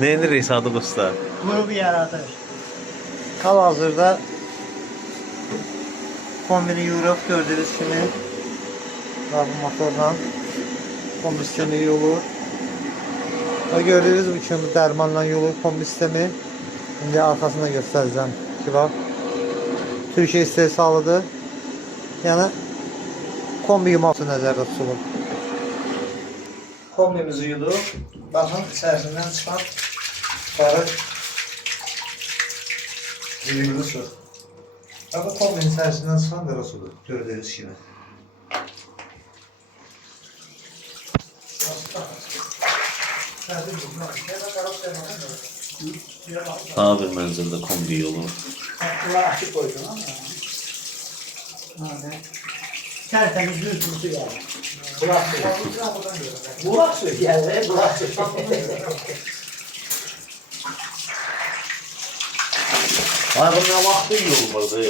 Ne edirik Sadıq Usta? Grubu yaradır. Hal-hazırda kombini yuyuruq gördüğünüz kimi. Bu motorla kombi sistemi yuyulur. Ve gördüğünüz kimi dərmanla yuyulur kombi sistemi. Şimdi arkasında göstereceğim ki bak. Türkiye istehsalıdır. Yani kombi yuması nəzərdə tutulur. Kombimizi yuduk. Bakın içerisinden çıkan sarı zibilli su. Bakın kombinin içerisinden çıkan dara sudur. Gördüğünüz gibi. Daha bir mənzildə kombi yolu. Kulağı açık koydum ama. Tertemiz düz su geldi. Kulak suyu. Kulak suyu geldi. Kulak suyu. Ay, bu nə vaxtı yolmadı?